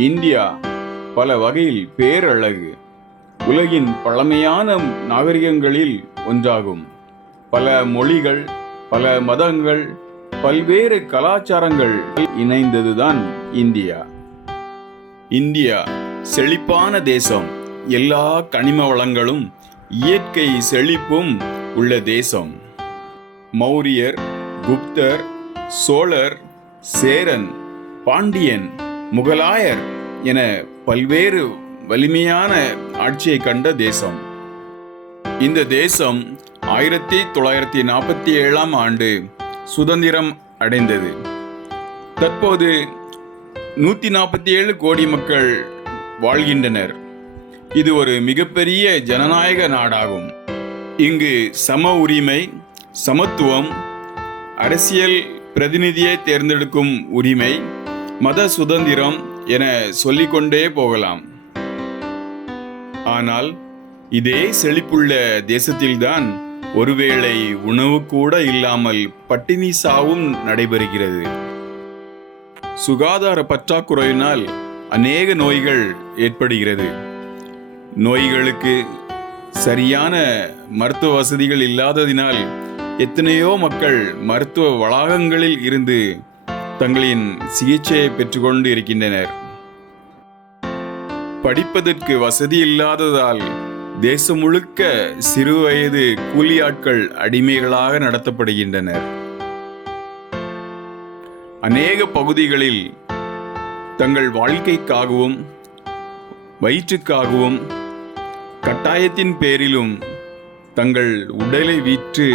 India பல வகையில் பேரழகு. உலகின் பழமையான நாகரிகங்களில் ஒன்றாகும். பல மொழிகள், பல மதங்கள், பல்வேறு கலாச்சாரங்கள் இணைந்ததுதான் இந்தியா. இந்தியா செழிப்பான தேசம். எல்லா கனிம வளங்களும் இயற்கை செழிப்பும் உள்ள தேசம். மௌரியர், குப்தர், சோழர், சேரன், பாண்டியன், முகலாயர் என பல்வேறு வலிமையான ஆட்சியை கண்ட தேசம். இந்த தேசம் 1947 ஆண்டு சுதந்திரம் அடைந்தது. தற்போது 147 கோடி மக்கள் வாழ்கின்றனர். இது ஒரு மிகப்பெரிய ஜனநாயக நாடாகும். இங்கு சம உரிமை, சமத்துவம், அரசியல் பிரதிநிதியை தேர்ந்தெடுக்கும் உரிமை, மத சுதந்திரம் என சொல்லிக்கொண்டே போகலாம். ஆனால் இதே செழிப்புள்ள தேசத்தில்தான் ஒருவேளை உணவு கூட இல்லாமல் பட்டினி சாவும் நடைபெறுகிறது. சுகாதார பற்றாக்குறையினால் அநேக நோய்கள் ஏற்படுகிறது. நோய்களுக்கு சரியான மருத்துவ வசதிகள் இல்லாததினால் எத்தனையோ மக்கள் மருத்துவ வளாகங்களில் இருந்து தங்களின் சிகிச்சையை பெற்றுக்கொண்டு இருக்கின்றனர். படிப்பதற்கு வசதி இல்லாததால் தேசம் முழுக்க சிறுவயது கூலியாட்கள் அடிமைகளாக நடத்தப்படுகின்றனர். அநேக பகுதிகளில் தங்கள் வாழ்க்கைக்காகவும் வயிற்றுக்காகவும் கட்டாயத்தின் பேரிலும் தங்கள் உடலை விற்று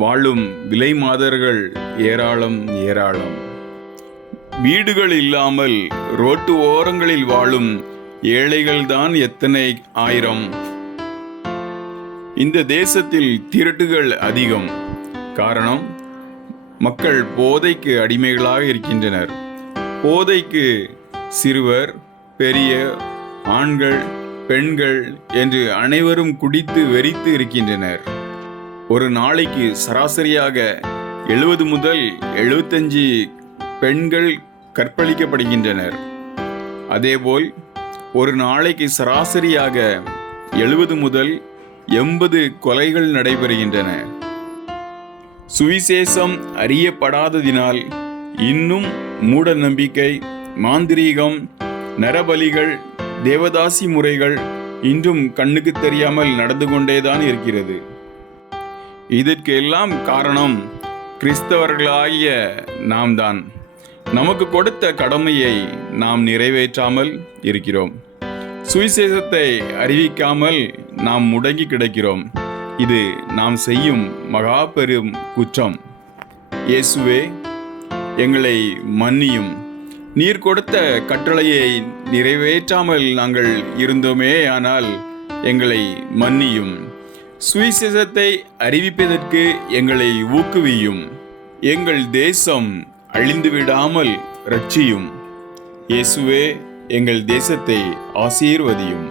வாழும் விலை மாதர்கள் ஏராளம். வீடுகள் இல்லாமல் ரோட்டு ஓரங்களில் வாழும் ஏழைகள்தான் எத்தனை ஆயிரம். இந்த தேசத்தில் திருட்டுகள் அதிகம். காரணம், மக்கள் போதைக்கு அடிமைகளாக இருக்கின்றனர். போதைக்கு சிறுவர், பெரிய, ஆண்கள், பெண்கள் என்று அனைவரும் குடித்து வெறித்து இருக்கின்றனர். ஒரு நாளைக்கு சராசரியாக 70 முதல் 75 பெண்கள் கற்பழிக்கப்படுகின்றனர். அதேபோல் ஒரு நாளைக்கு சராசரியாக 70 முதல் 80 கொலைகள் நடைபெறுகின்றன. சுவிசேஷம் அறியப்படாததினால் இன்னும் மூட நம்பிக்கை, மாந்திரீகம், நரபலிகள், தேவதாசி முறைகள் இன்றும் கண்ணுக்கு தெரியாமல் நடந்து கொண்டேதான் இருக்கிறது. இதற்கு எல்லாம் காரணம் கிறிஸ்தவர்களாகிய நாம் தான். நமக்கு கொடுத்த கடமையை நாம் நிறைவேற்றாமல் இருக்கிறோம். சுவிசேஷத்தை அறிவிக்காமல் நாம் முடங்கி கிடக்கிறோம். இது நாம் செய்யும் மகா பெரும் குற்றம். இயேசுவே, எங்களை மன்னியும். நீர் கொடுத்த கட்டளையை நிறைவேற்றாமல் நாங்கள் இருந்தோமே, ஆனால் எங்களை மன்னியும். சுவிசேஷத்தை அறிவிப்பதற்கு எங்களை ஊக்குவியும். எங்கள் தேசம் அழிந்துவிடாமல் இரட்சியும். இயேசுவே, எங்கள் தேசத்தை ஆசீர்வதியும்.